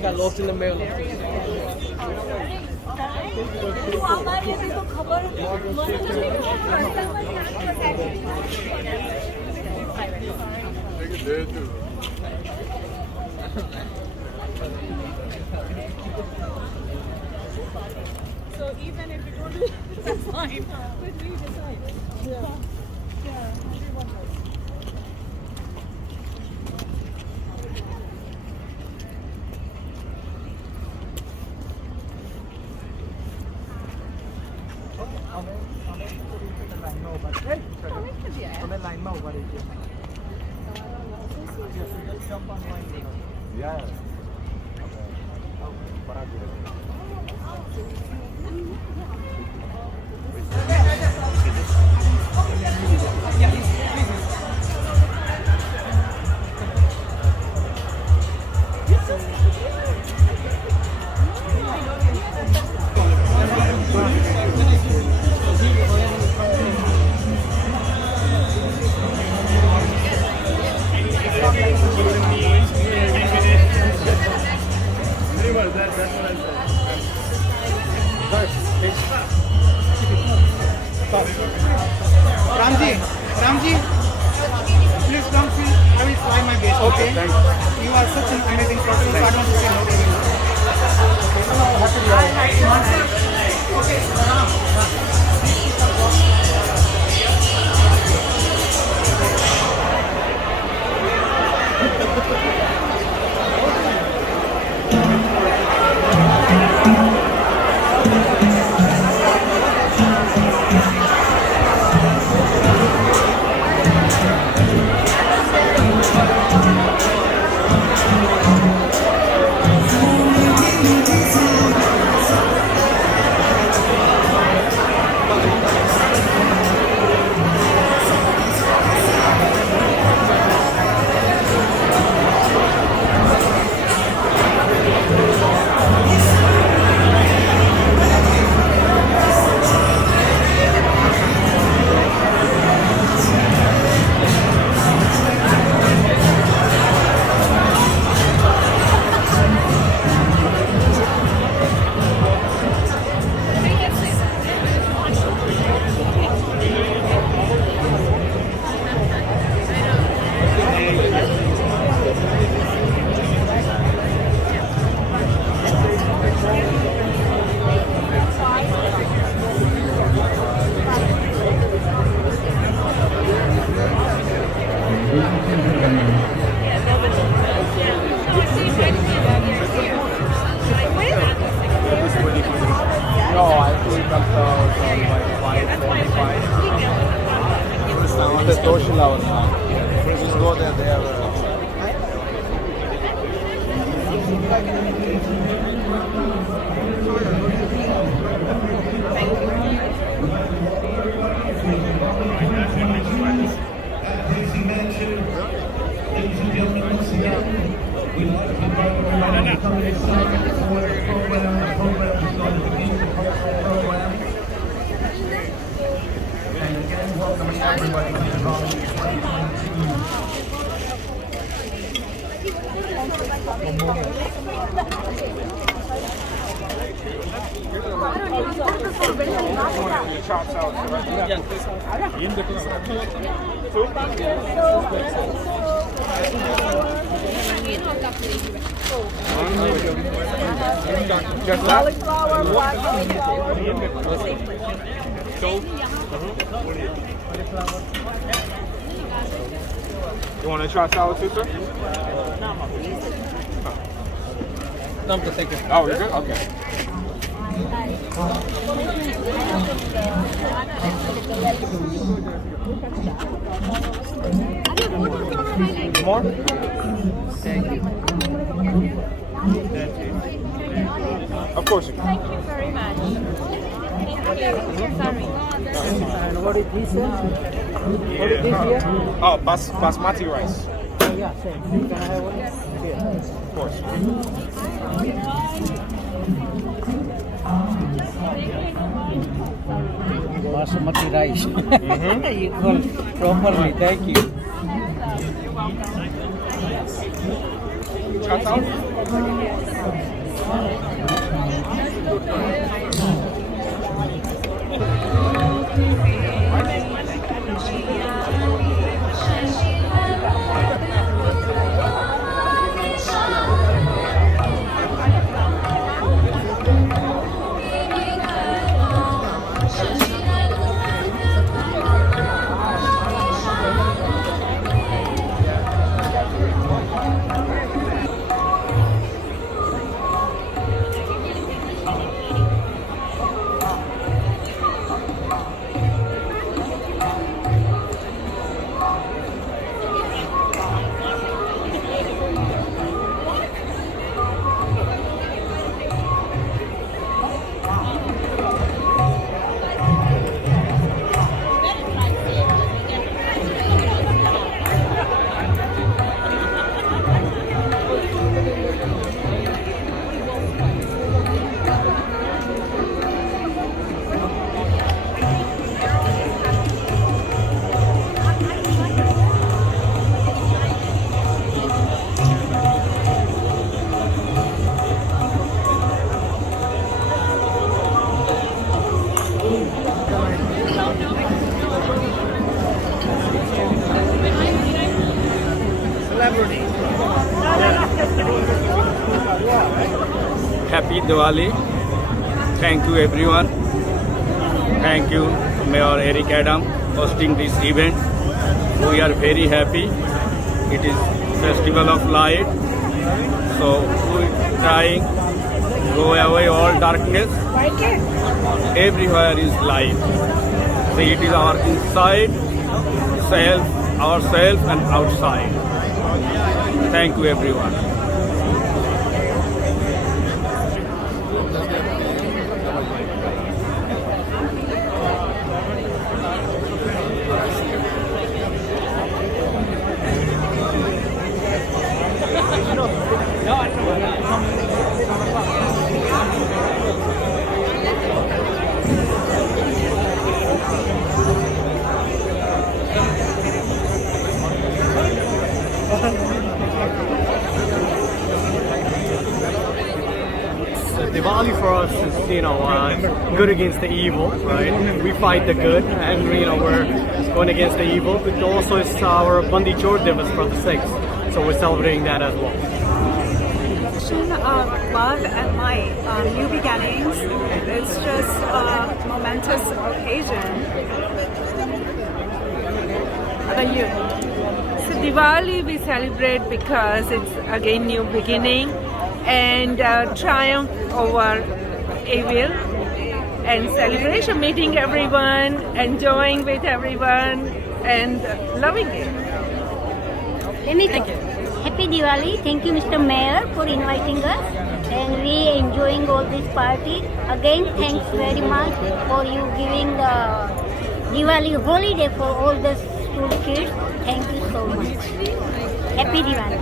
Got lost in the mail. So even if you go to that's fine. But we decide. Yeah. Yeah. Everyone knows. Yeah. Ramji, please come see. I will try my best. Okay. You are such an amazing person. So I don't want to say no to you. No, I think that was like 5:45. I want the social hour now. Just go there, they have Ladies and gentlemen, once again, we'd like to invite everyone to come inside the program. The program is going to begin the program. And again, welcoming everybody to Diwali Cauliflower, black You want to try sour too, sir? No, I'm good, thank you. Oh, you're good? Okay. More? Thank you. Of course you can. Thank you very much. Thank you. Sorry. And what is this, sir? What is this here? Oh, basmati rice. Oh, yeah, same. Can I have one? Here. Of course. Basmati rice. You call properly, thank you. Chop out? Happy Diwali. Thank you everyone. Thank you Mayor Eric Adam hosting this event. We are very happy. It is Festival of Light. So we are trying go away all darkness. Everywhere is light. So it is our inside self, ourselves and outside. Thank you everyone. Diwali for us is, good against the evil, right? We fight the good, and we're going against the evil. But also, it's our Bandi Chor Divas for the 6th, so we're celebrating that as well. Of love and light, new beginnings. It's just a momentous occasion. How about you? So Diwali we celebrate because it's again new beginning and triumph over evil and celebration, meeting everyone, enjoying with everyone and loving it. Thank you. Happy Diwali. Thank you, Mr. Mayor, for inviting us. And we enjoying all this party. Again, thanks very much for you giving Diwali holiday for all the school kids. Thank you so much. Happy Diwali.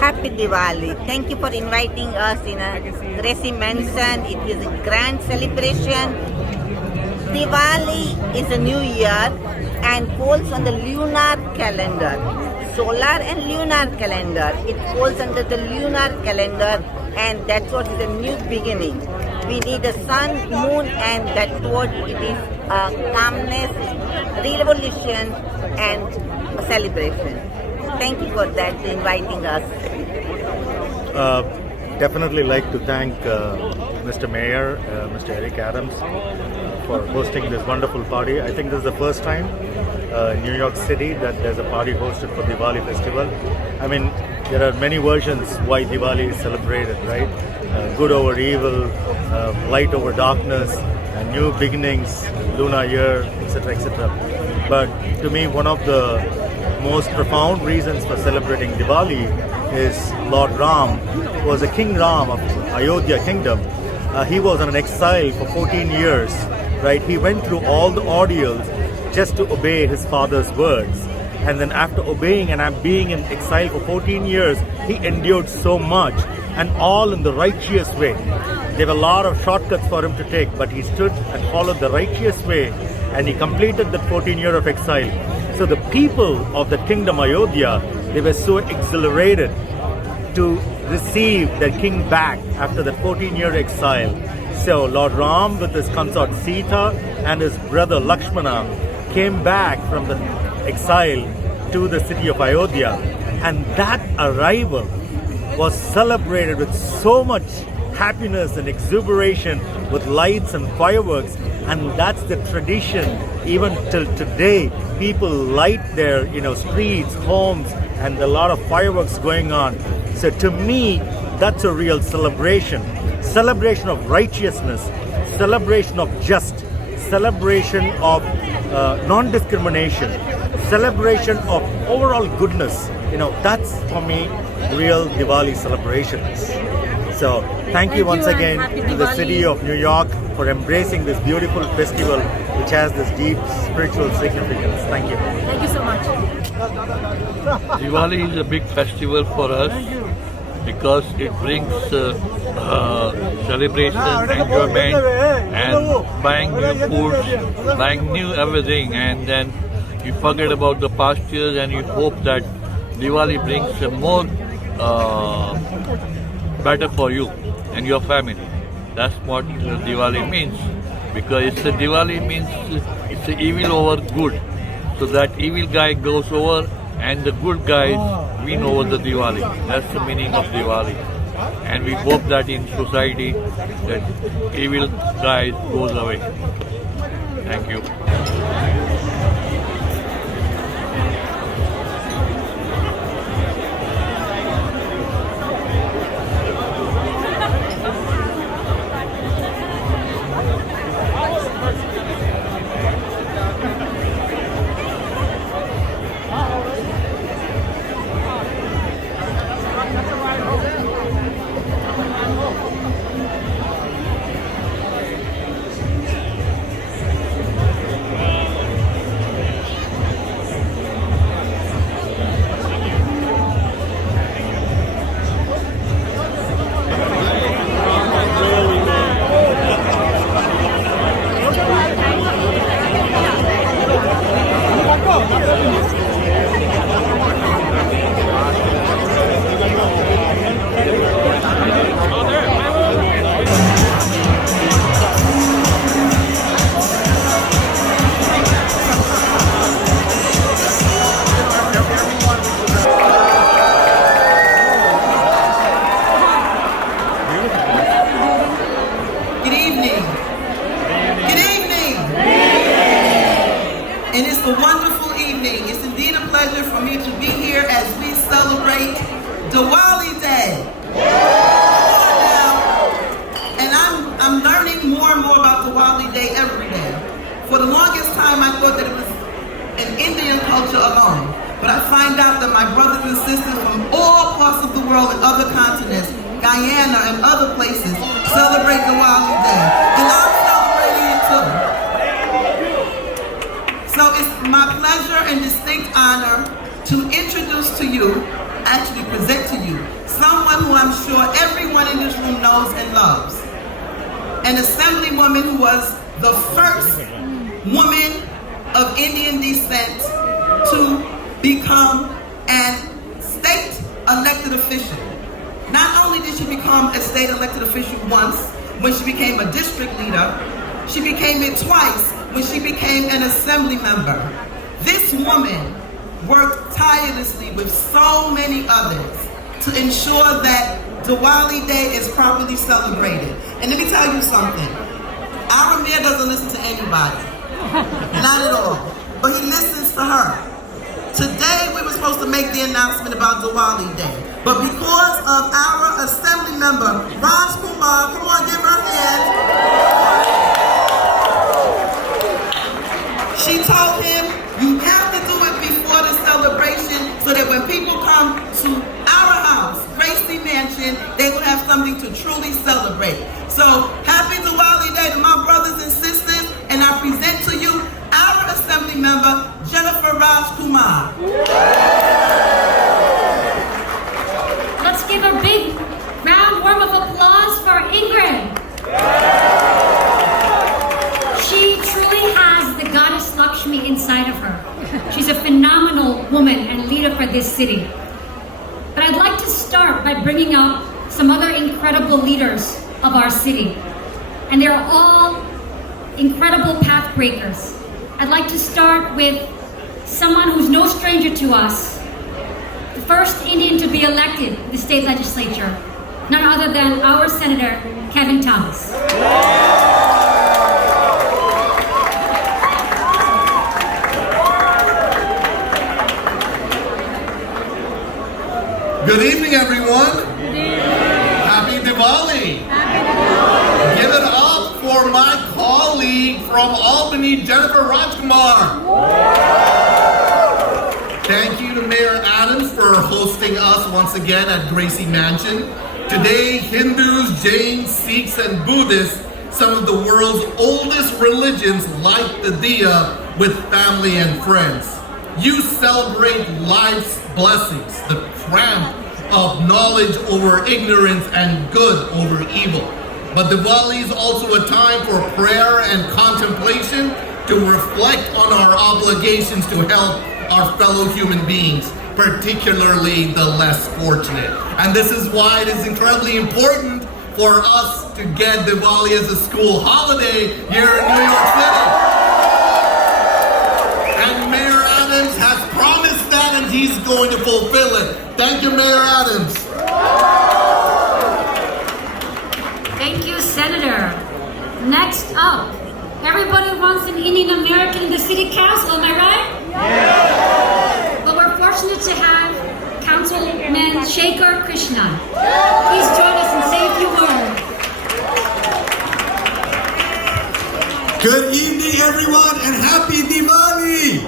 Happy Diwali. Thank you for inviting us in a Gracie Mansion. It is a grand celebration. Diwali is a new year and falls on the lunar calendar. Solar and lunar calendar. It falls under the lunar calendar, and that's what is a new beginning. We need a sun, moon, and that's what it is, calmness, revolution, and a celebration. Thank you for that, inviting us. Definitely like to thank Mr. Mayor, Mr. Eric Adams, for hosting this wonderful party. I think this is the first time in New York City that there's a party hosted for Diwali festival. I mean, there are many versions why Diwali is celebrated, right? Good over evil, light over darkness, new beginnings, lunar year, etc., etc. But to me, one of the most profound reasons for celebrating Diwali is Lord Ram was a King Ram of Ayodhya kingdom. He was on an exile for 14 years, right? He went through all the ordeals just to obey his father's words. And then after obeying and being in exile for 14 years, he endured so much, and all in the righteous way. There were a lot of shortcuts for him to take, but he stood and followed the righteous way, and he completed that 14 years of exile. So the people of the kingdom Ayodhya, they were so exhilarated to receive their king back after the 14-year exile. So Lord Ram with his consort Sita and his brother Lakshmana came back from the exile to the city of Ayodhya, and that arrival was celebrated with so much happiness and exuberation with lights and fireworks, and that's the tradition even till today. People light their streets, homes, and a lot of fireworks going on. So to me, that's a real celebration of righteousness, celebration of just, celebration of non-discrimination, celebration of overall goodness. That's for me real Diwali celebrations. So thank you once again to the city of New York for embracing this beautiful festival which has this deep spiritual significance. Thank you. Thank you so much. Diwali is a big festival for us because it brings celebration, enjoyment, and buying new foods, buying new everything, and then you forget about the past years and you hope that Diwali brings more better for you and your family. That's what Diwali means, because Diwali means it's the evil over good. So that evil guy goes over and the good guys win over the Diwali. That's the meaning of Diwali. And we hope that in society that evil guys goes away. Thank you. Diwali Day. And I'm learning more and more about Diwali Day every day. For the longest time, I thought that it was an Indian culture alone. But I find out that my brothers and sisters from all parts of the world and other continents, Guyana and other places, celebrate Diwali Day. And I'm celebrating it too. So it's my pleasure and distinct honor to introduce to you, actually present to you, someone who I'm sure everyone in this room knows and loves. An assemblywoman who was the first woman of Indian descent to become a state elected official. Not only did she become a state elected official once, when she became a district leader, she became it twice when she became an assembly member. This woman worked tirelessly with so many others to ensure that Diwali Day is properly celebrated. And let me tell you something. Our mayor doesn't listen to anybody. Not at all. But he listens to her. Today we were supposed to make the announcement about Diwali Day. But because of our assembly member, Raj Kumar, come on, give her a hand. She told him, you have to do it before the celebration so that when people come to our house, Gracie Mansion, they will have something to truly celebrate. So, happy Diwali Day to my brothers and sisters, and I present to you our assembly member, Jennifer Raj Kumar. Let's give a big round warm of applause for Ingrid. She truly has the goddess Lakshmi inside of her. She's a phenomenal woman and leader for this city. But I'd like to start by bringing up some other incredible leaders of our city. And they're all incredible path breakers. I'd like to start with someone who's no stranger to us, the first Indian to be elected in the state legislature, none other than our Senator, Kevin Thomas. Good evening, everyone. Happy Diwali. Give it up for my colleague from Albany, Jennifer Rajkumar. Thank you to Mayor Adams for hosting us once again at Gracie Mansion. Today, Hindus, Jains, Sikhs, and Buddhists, some of the world's oldest religions, light the diya with family and friends. You celebrate life's blessings, the triumph of knowledge over ignorance and good over evil. But Diwali is also a time for prayer and contemplation to reflect on our obligations to help our fellow human beings, particularly the less fortunate. And this is why it is incredibly important for us to get Diwali as a school holiday here in New York City. And Mayor Adams has promised that, and he's going to fulfill it. Thank you, Mayor Adams. Thank you, Senator. Next up, everybody wants an Indian American in the City Council, am I right? Yes! But we're fortunate to have Councilman Shekhar Krishnan. Please join us and say a few words. Good evening, everyone, and happy Diwali!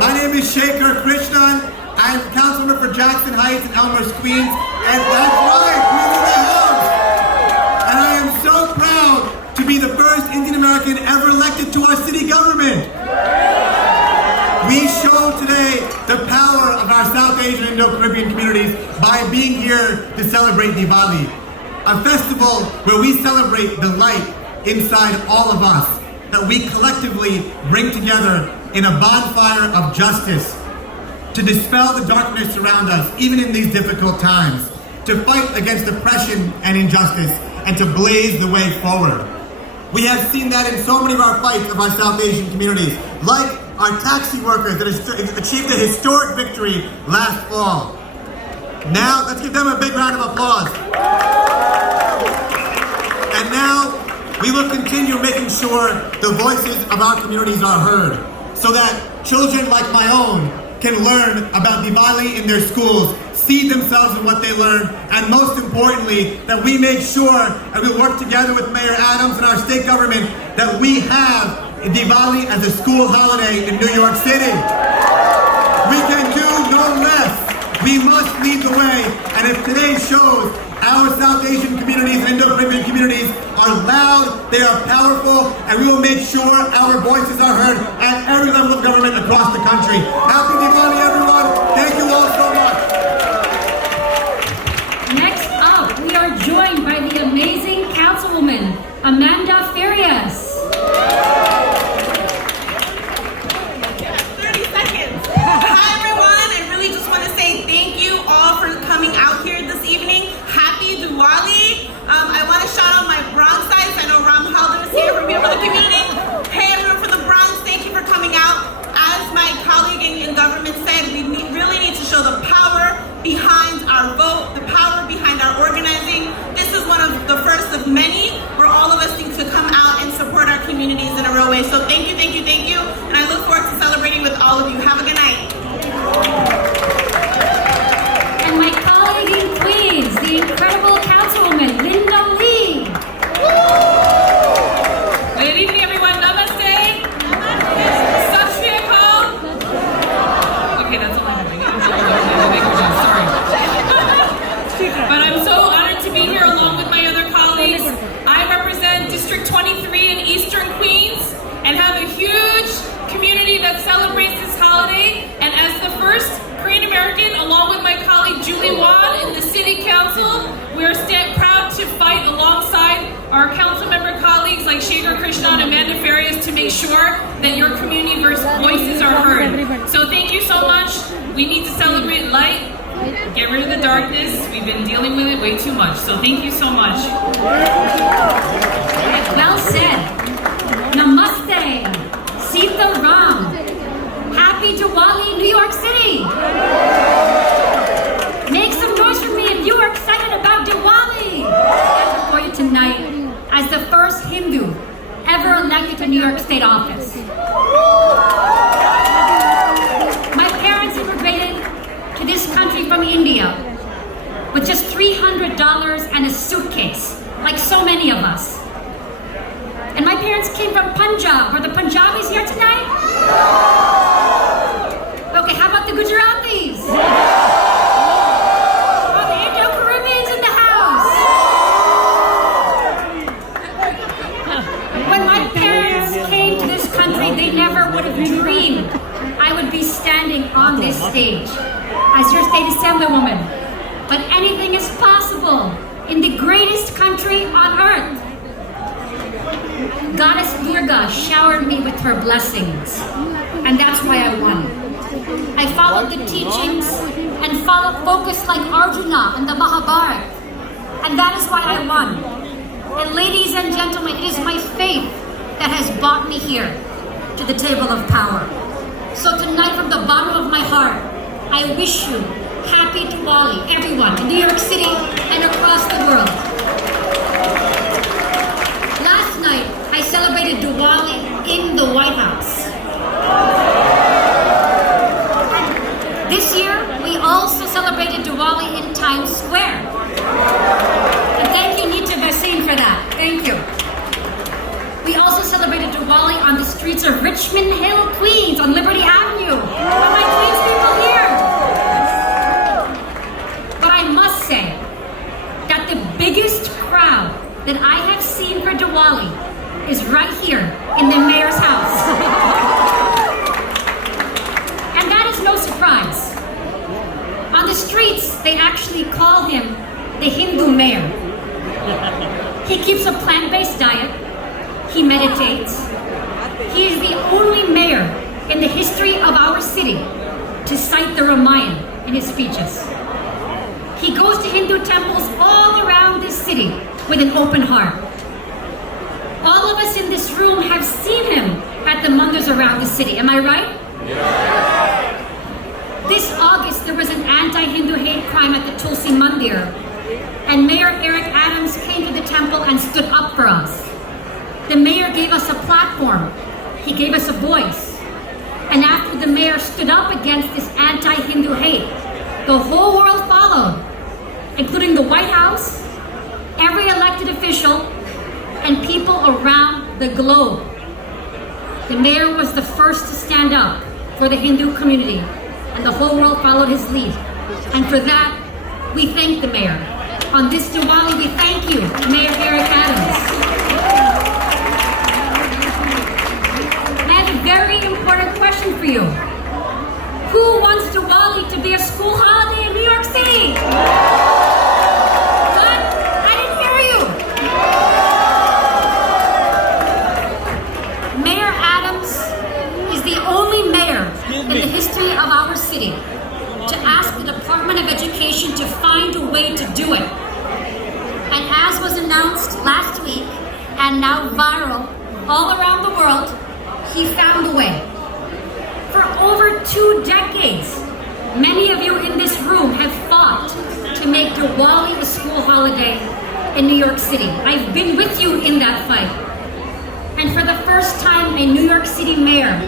My name is Shekhar Krishnan. I'm councilman for Jackson Heights and Elmhurst, Queens, and that's right, Queens in the house! And I am so proud to be the first Indian American ever elected to our city government. We show today the power of our South Asian and Indo-Caribbean communities by being here to celebrate Diwali, a festival where we celebrate the light inside all of us that we collectively bring together in a bonfire of justice to dispel the darkness around us, even in these difficult times, to fight against oppression and injustice, and to blaze the way forward. We have seen that in so many of our fights of our South Asian communities, like our taxi workers that achieved a historic victory last fall. Now, let's give them a big round of applause. And now, we will continue making sure the voices of our communities are heard, so that children like my own can learn about Diwali in their schools, see themselves in what they learn, and most importantly, that we make sure, and we work together with Mayor Adams and our state government, that we have Diwali as a school holiday in New York City. We can do no less. We must lead the way, and if today shows our South Asian communities and Indo-Caribbean communities are loud, they are powerful, and we will make sure our voices are heard at every level of government across the country. Happy Diwali, everyone. Thank you all so much. Next up, we are joined by the amazing Councilwoman, Amanda Farias. 30 seconds. Hi, everyone. I really just want to say thank you all for coming out here this evening. Happy Diwali. I want to shout out my Bronxites. I know Ram Halder is here from here for the community. Hey, everyone from the Bronx, thank you for coming out. As my colleague in government said, we really need to show the power behind our vote, the power behind our organizing. This is one of the first of many where all of us need to come out and support our communities in a real way. So thank you, thank you, thank you. And I look forward to celebrating with all of you. Have a good night. And my colleague in Queens, the incredible Councilwoman, Linda Lee. Good evening, everyone. Namaste. Sat Shri Akal. Okay, that's all I'm doing. Sorry. But I'm so honored to be here along with my other colleagues. I represent District 23 in Eastern Queens and have a huge community that celebrates this holiday. And as the first Korean American, along with my colleague Julie Wan in the City Council, we are proud to fight alongside our council member colleagues like Shekhar Krishnan and Amanda Farias to make sure that your community voices are heard. So thank you so much. We need to celebrate light, Get rid of the darkness. We've been dealing with it way too much. So thank you so much. Well said. Namaste. Sita Ram. Happy Diwali, New York City. Make some noise for me if you are excited about Diwali. I'm for you tonight as the first Hindu ever elected to New York State office. My parents immigrated to this country from India with just $300 and a suitcase, like so many of us. And my parents came from Punjab. Are the Punjabis here tonight? Okay, how about the Gujaratis? Oh, the Indo-Caribbeans in the house. When my parents came to this country, they never would have dreamed I would be standing on this stage as your state assemblywoman. But anything is possible in the greatest country on earth. Goddess Durga showered me with her blessings, and that's why I won. I followed the teachings and followed focus like Arjuna and the Mahabharata, and that is why I won. And ladies and gentlemen, it is my faith that has brought me here to the table of power. So tonight, from the bottom of my heart, I wish you happy Diwali, everyone in New York City and across the world. Last night, I celebrated Diwali in the White House. This year, we also celebrated Diwali in Times Square. And thank you, Nita Basin, for that. Thank you. We also celebrated Diwali on the streets of Richmond Hill, Queens, on Liberty Avenue. Are my Queens people here? But I must say that the biggest crowd that I have seen for Diwali is right here in the mayor's house. And that is no surprise. On the streets, they actually call him the Hindu mayor. He keeps a plant-based diet. He meditates. He is the only mayor in the history of our city to cite the Ramayana in his speeches. He goes to Hindu temples all around this city with an open heart. All of us in this room have seen him at the mandirs around the city. Am I right? Yes. This August, there was an anti-Hindu hate crime at the Tulsi Mandir, and Mayor Eric Adams came to the temple and stood up for us. The mayor gave us a platform. He gave us a voice. And after the mayor stood up against this anti-Hindu hate, the whole world followed, including the White House, every elected official, and people around the globe. The mayor was the first to stand up for the Hindu community, and the whole world followed his lead. And for that, we thank the mayor. On this Diwali, we thank you, Mayor Eric Adams. And I have a very important question for you. Who wants Diwali to be a school holiday in New York City? What? I didn't hear you. Mayor Adams is the only mayor in the history of our city to ask the Department of Education to find a way to do it. And as was announced last week, and now viral all around the world, he found a way. For over 2 decades, many of you in this room have fought to make Diwali a school holiday in New York City. I've been with you in that fight. And for the first time, a New York City mayor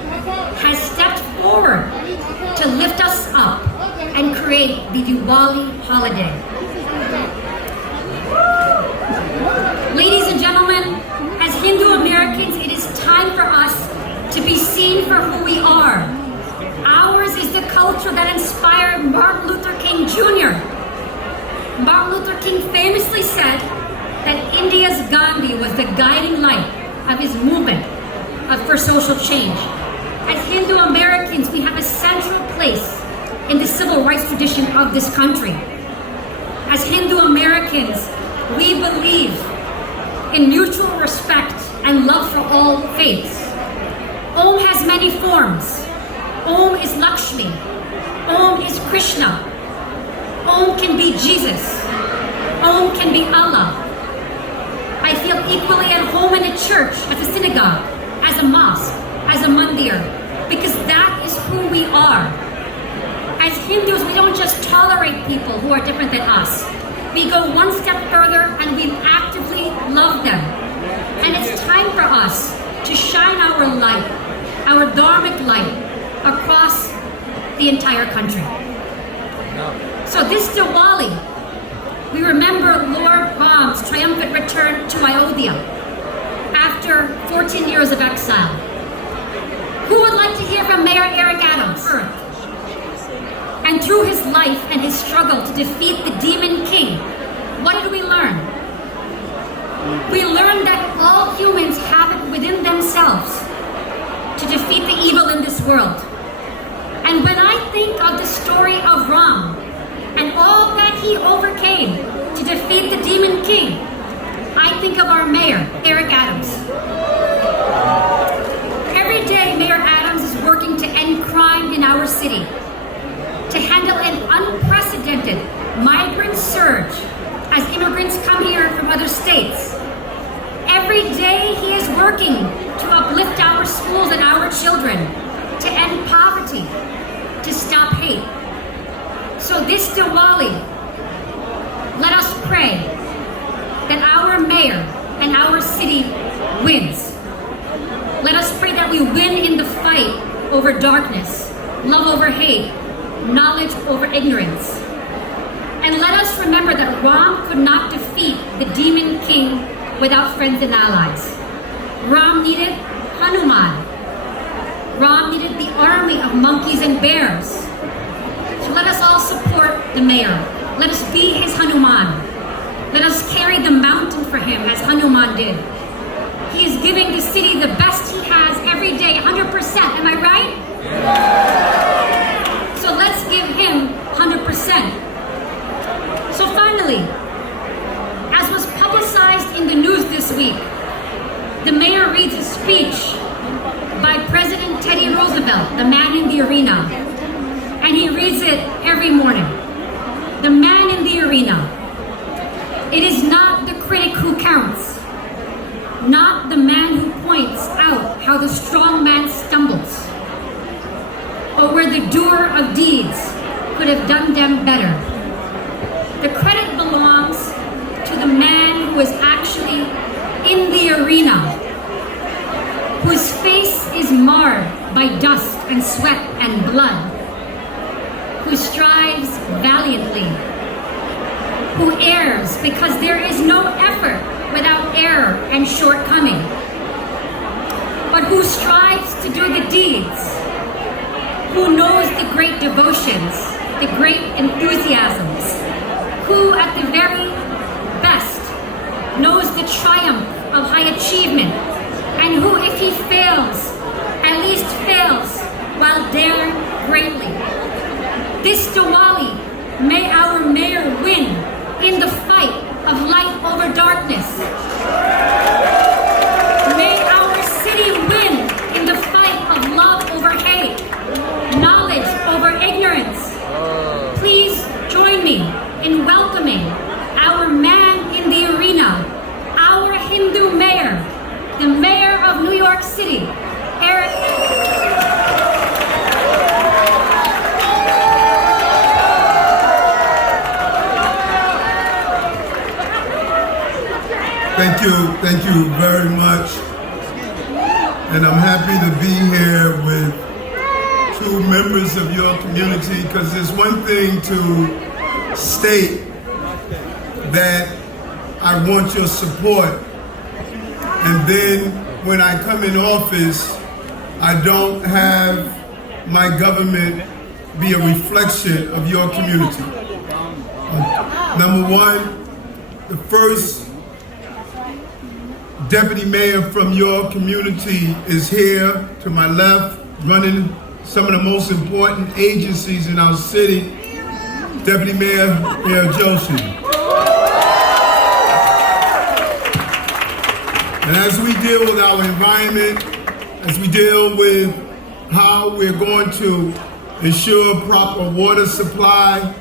has stepped forward to lift us up and create the Diwali holiday. Ladies and gentlemen, as Hindu Americans, it is time for us to be seen for who we are. Ours is the culture that inspired Martin Luther King Jr. Martin Luther King famously said that India's Gandhi was the guiding light of his movement for social change. As Hindu Americans, we have a central place in the civil rights tradition of this country. As Hindu Americans, we believe in mutual respect and love for all faiths. Om has many forms. Om is Lakshmi. Om is Krishna. Om can be Jesus. Om can be Allah. I feel equally at home in a church, as a synagogue, as a mosque, as a mandir, because that is who we are. As Hindus, we don't just tolerate people who are different than us. We go one step further and we actively love them. And it's time for us to shine our light, our dharmic light, across the entire country. So this Diwali, we remember Lord Ram's triumphant return to Ayodhya after 14 years of exile. Who would like to hear from Mayor Eric Adams? And through his life and his struggle to defeat the demon king, what did we learn? We learned that all humans have it within themselves to defeat the evil in this world. And when I think of the story of Ram and all that he overcame to defeat the demon king, I think of our mayor, Eric Adams. Every day, Mayor Adams is working to end crime in our city, to handle an unprecedented migrant surge as immigrants come here from other states. Every day he is working to uplift our schools and our children, to end poverty, to stop hate. So this Diwali, let us pray that our mayor and our city wins. Let us pray that we win in the fight over darkness, love over hate, knowledge over ignorance. And let us remember that Ram could not defeat the demon king without friends and allies. Ram needed Hanuman. Ram needed the army of monkeys and bears. So let us all support the mayor. Let us be his Hanuman. Let us carry the mountain for him as Hanuman did. He is giving the city the best he has every day, 100%. Am I right? So let's give him 100%. So finally, as was publicized in the news this week, the mayor reads a speech by President Teddy Roosevelt, the man in the arena. And he reads it every morning. The man in the arena. It is not the critic who counts, not the man who points out how the strong man stumbles, or where the doer of deeds could have done them better. The credit belongs to the man who is actually in the arena, whose face is marred by dust and sweat and blood, who strives valiantly, who errs because there is no effort without error and shortcoming, but who strives to do the deeds, who knows the great devotions, the great enthusiasms, who at the very best knows the triumph of high achievement, and who, if he fails, at least fails while daring greatly. This Diwali, may our mayor win in the fight of light over darkness. May our city win in the fight of love over hate, knowledge over ignorance. Please join me in welcoming our man in the arena, our Hindu mayor, the mayor of New York City, Eric. Thank you very much. And I'm happy to be here with two members of your community, because there's one thing to state that I want your support, and then when I come in office, I don't have my government be a reflection of your community. Number one, the first deputy mayor from your community is here to my left, running some of the most important agencies in our city, Deputy Mayor Joshi. And as we deal with our environment, as we deal with how we're going to ensure proper water supply,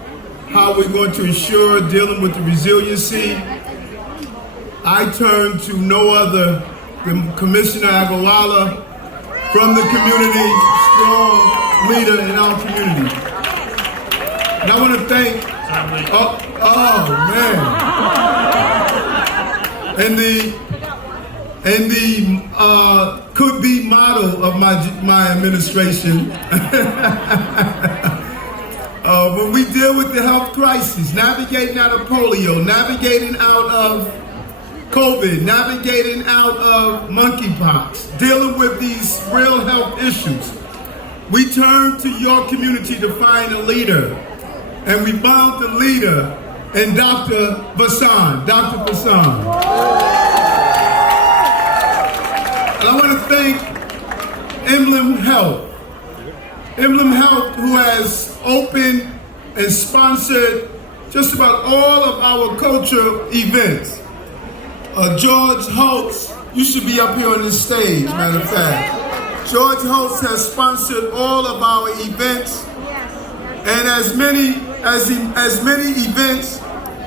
how we're going to ensure dealing with the resiliency, I turn to no other than Commissioner Agarwala from the community, strong leader in our community. And I want to thank, and the could-be model of my administration. When we deal with the health crisis, navigating out of polio, navigating out of COVID, navigating out of monkeypox, dealing with these real health issues, we turn to your community to find a leader. And we found the leader in Dr. Vassan. Dr. Vassan. And I want to thank Emblem Health. Emblem Health, who has opened and sponsored just about all of our cultural events. George Holtz, you should be up here on this stage, matter of fact. George Holtz has sponsored all of our events, and as many events.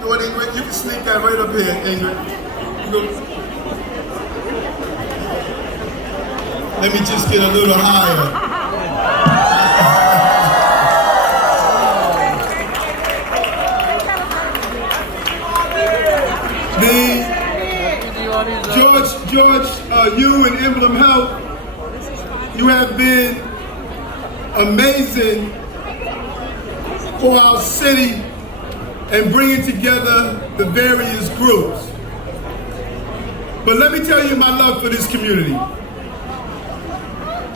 Ingrid, you can sneak that right up here, Ingrid. Let me just get a little higher. George, you and Emblem Health, you have been amazing for our city and bringing together the various groups. But let me tell you my love for this community.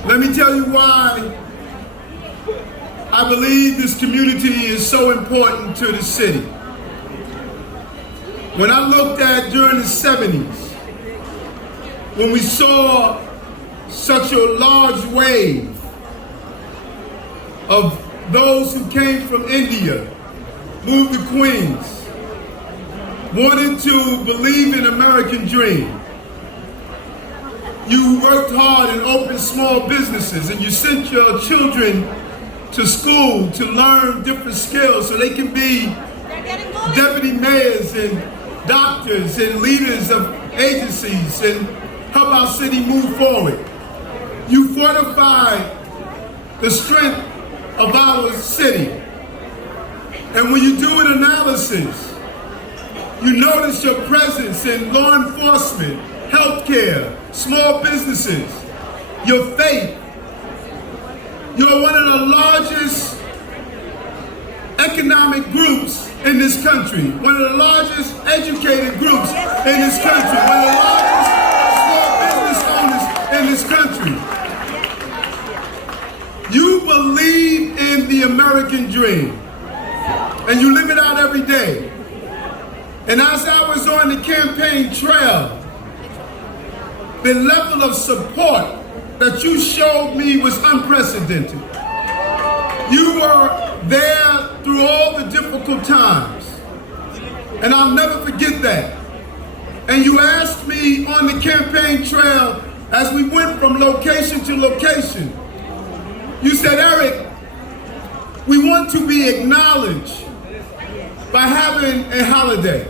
Let me tell you why I believe this community is so important to the city. When I looked at during the 70s, when we saw such a large wave of those who came from India, moved to Queens, wanted to believe in American dream. You worked hard and opened small businesses, and you sent your children to school to learn different skills so they can be deputy mayors and doctors and leaders of agencies and help our city move forward. You fortified the strength of our city. And when you do an analysis, you notice your presence in law enforcement, healthcare, small businesses, your faith. You're one of the largest economic groups in this country, one of the largest educated groups in this country, one of the largest small business owners in this country. You believe in the American dream, and you live it out every day. And as I was on the campaign trail, the level of support that you showed me was unprecedented. You were there through all the difficult times, and I'll never forget that. And you asked me on the campaign trail, as we went from location to location, you said, Eric, we want to be acknowledged by having a holiday.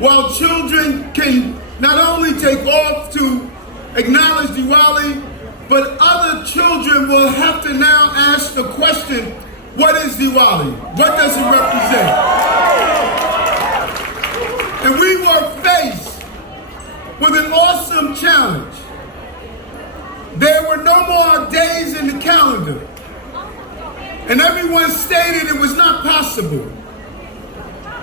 While children can not only take off to acknowledge Diwali, but other children will have to now ask the question, what is Diwali? What does it represent? And we were faced with an awesome challenge. There were no more days in the calendar. And everyone stated it was not possible.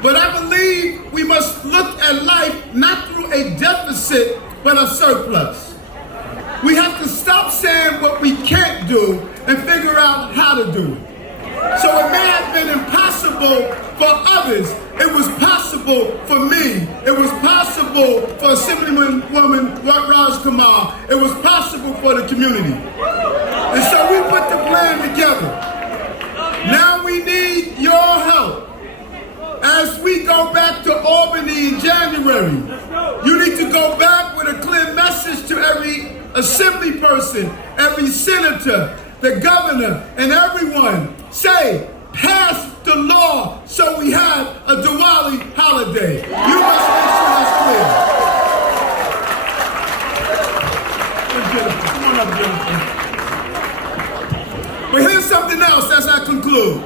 But I believe we must look at life not through a deficit, but a surplus. We have to stop saying what we can't do and figure out how to do it. So it may have been impossible for others. It was possible for me. It was possible for Assemblywoman Raj Kamal. It was possible for the community. And so we put the plan together. Now we need your help. As we go back to Albany in January, you need to go back with a clear message to every assembly person, every senator, the governor, and everyone. Say, pass the law so we have a Diwali holiday. You must make sure that's clear. Jennifer, come on up, Jennifer. But here's something else as I conclude.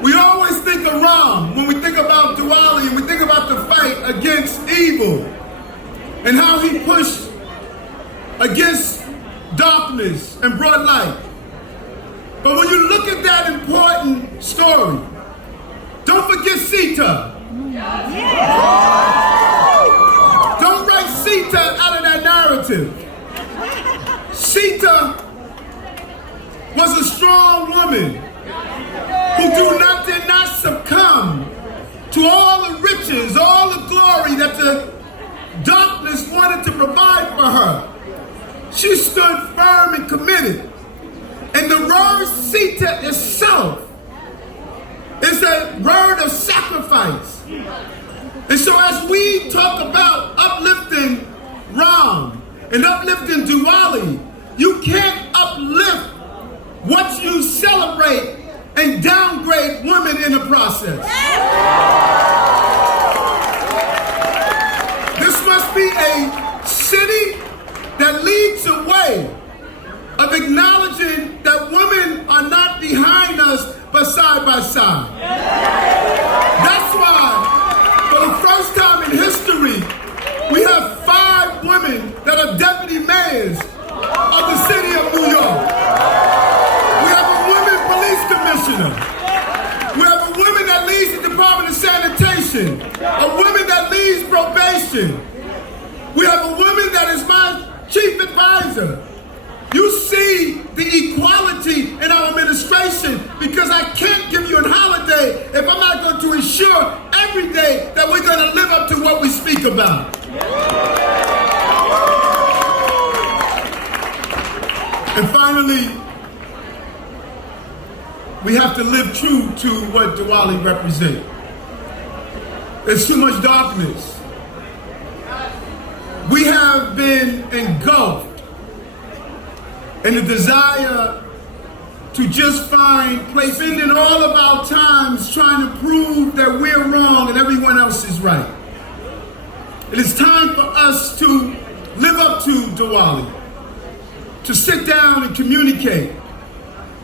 We always think of Ram when we think about Diwali and we think about the fight against evil and how he pushed against darkness and brought light. But when you look at that important story, don't forget Sita. Don't write Sita out of that narrative. Sita was a strong woman who did not succumb to all the riches, all the glory that the darkness wanted to provide for her. She stood firm and committed. And the word Sita itself is a word of sacrifice. And so as we talk about uplifting Ram and uplifting Diwali, you can't uplift what you celebrate and downgrade women in the process. This must be a city that leads a way of acknowledging that women are not behind us, but side by side. That's why, for the first time in history, we have 5 women that are deputy mayors of the city of New York. We have a woman police commissioner. We have a woman that leads the Department of Sanitation. A woman that leads probation. We have a woman that is my chief advisor. You see the equality in our administration because I can't give you a holiday if I'm not going to ensure every day that we're going to live up to what we speak about. And finally, we have to live true to what Diwali represents. There's too much darkness. We have been engulfed in the desire to just find place, spending all of our times trying to prove that we're wrong and everyone else is right. It is time for us to live up to Diwali, to sit down and communicate,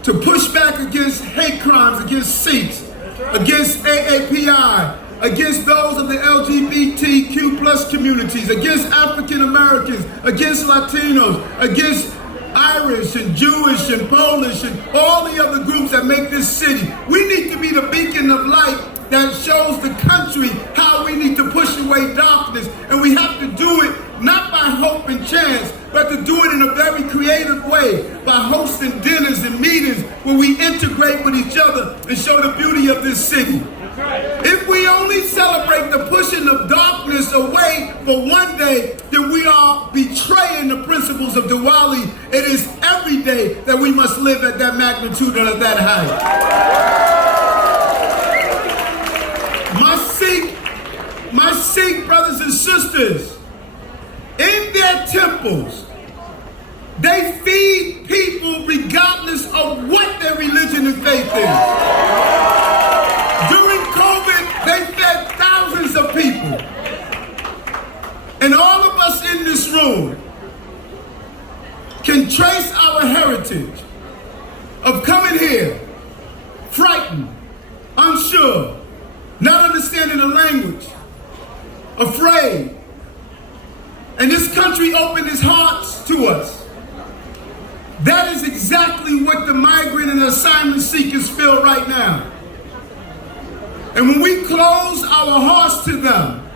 to push back against hate crimes, against Sikhs, against AAPI, against those of the LGBTQ plus communities, against African Americans, against Latinos, against Irish and Jewish and Polish and all the other groups that make this city. We need to be the beacon of light that shows the country how we need to push away darkness. And we have to do it not by hope and chance, but to do it in a very creative way by hosting dinners and meetings where we integrate with each other and show the beauty of this city. If we only celebrate the pushing of darkness away for one day, then we are betraying the principles of Diwali. It is every day that we must live at that magnitude and at that height. My Sikh brothers and sisters, in their temples, they feed people regardless of what their religion and faith is. During COVID, they fed thousands of people. And all of us in this room can trace our heritage of coming here, frightened, unsure, not understanding the language, afraid. And this country opened its hearts to us. That is exactly what the migrant and asylum seekers feel right now. And when we close our hearts to them,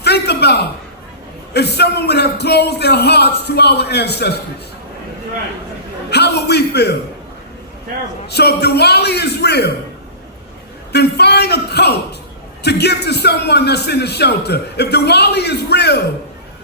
think about if someone would have closed their hearts to our ancestors. How would we feel? So if Diwali is real, then find a coat to give to someone that's in a shelter. If Diwali is real,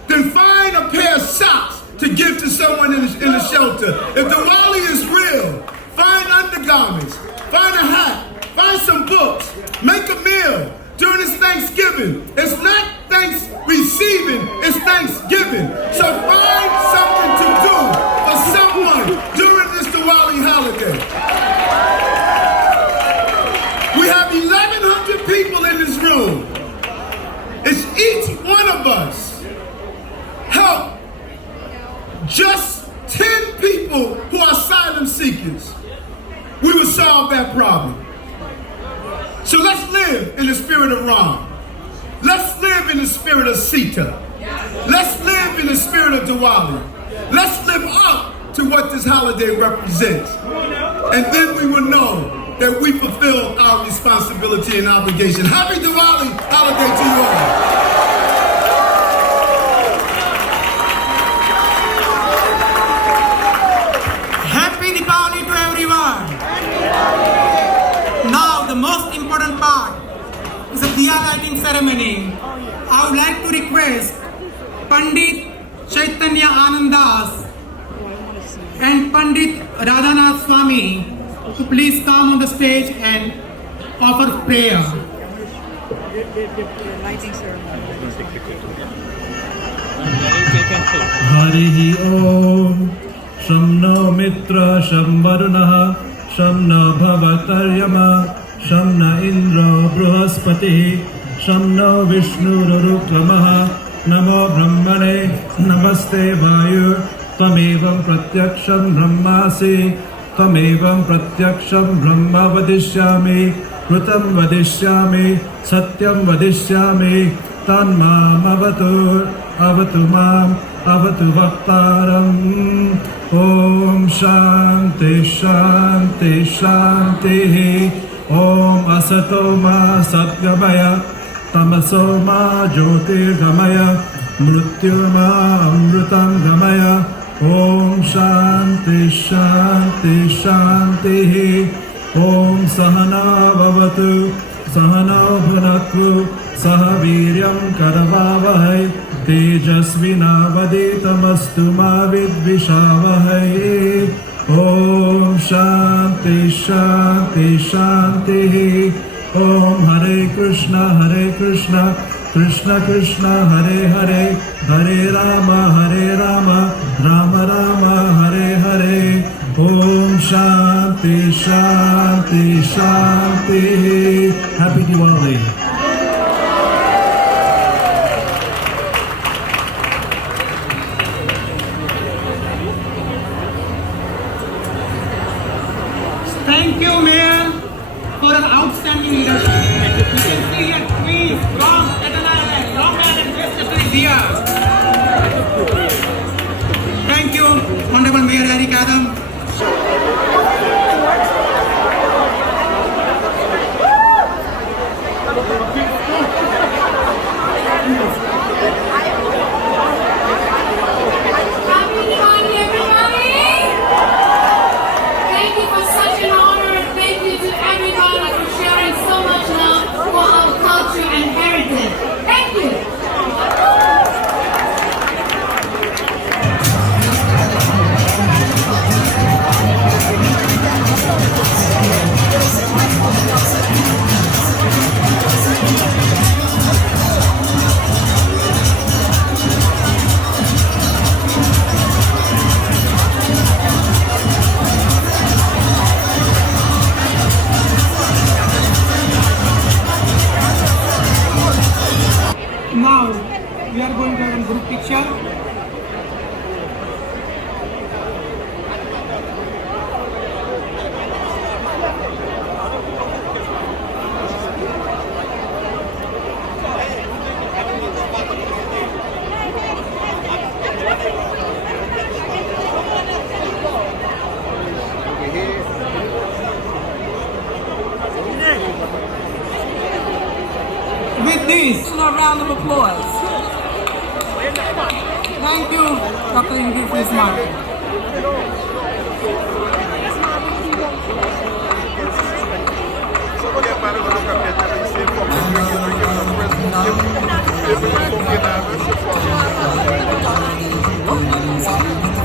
then find a pair of socks to give to someone in a shelter. If Diwali is real, find undergarments, find a hat, find some books, make a meal during this Thanksgiving. It's not thanks receiving, it's Thanksgiving. So find something to do for someone during this Diwali holiday. We have So let's live in the spirit of Ram. Let's live in the spirit of Sita. Let's live in the spirit of Diwali. Let's live up to what this holiday represents. And then we will know that we fulfill our responsibility and obligation. Happy Diwali holiday to you all. Happy Diwali to everyone. Now the most important part is the diya lighting ceremony. I would like to request Pandit Chaitanya Anandas and Pandit Radhanath Swami to please come on the stage and offer prayer. Harihi Om Sham No Mitra Sham Varunah Sham No Bhavataryama Sham No Indra Bruhaspati Sham No Vishnu Rurukramaha Namo Brahmane Namaste Vayu Tvamevam Pratyaksham Brahmasi Tvamevam Pratyaksham Brahma Vadishyami Krutam Vadishyami Satyam Vadishyami Tanmam Avatu Mam Avatu Vaktaram Om Shanti Shanti Shanti Om Asato Ma Satgamaya Tamaso Ma Jyotirgamaya Mrityu Ma Amrutam Gamaya Om Shanti Shanti Shanti Om Sahana Bhavatu Sahana Bhunaktu Sahaviryam Karavavahai Tejasvinavaditamastu Ma Vidvishavahai Om Shanti Shanti Shanti Om Hare Krishna Krishna Krishna Hare Hare Hare Rama Rama Rama Hare Hare Om Shanti Shanti Shanti. Happy Diwali. Thank you, Mayor, for an outstanding leadership. You can see here trees from Staten Island, Long Island, Westchester is here. Thank you, Honorable Mayor Eric Adams. Happy Diwali, everybody! Thank you for such an honor, and thank you to everybody for sharing so much love for our culture and heritage. Thank you! Now, we are going to have a group picture. With this, a round of applause. Thank you, Dr. Ingrid Fisman. Thank you.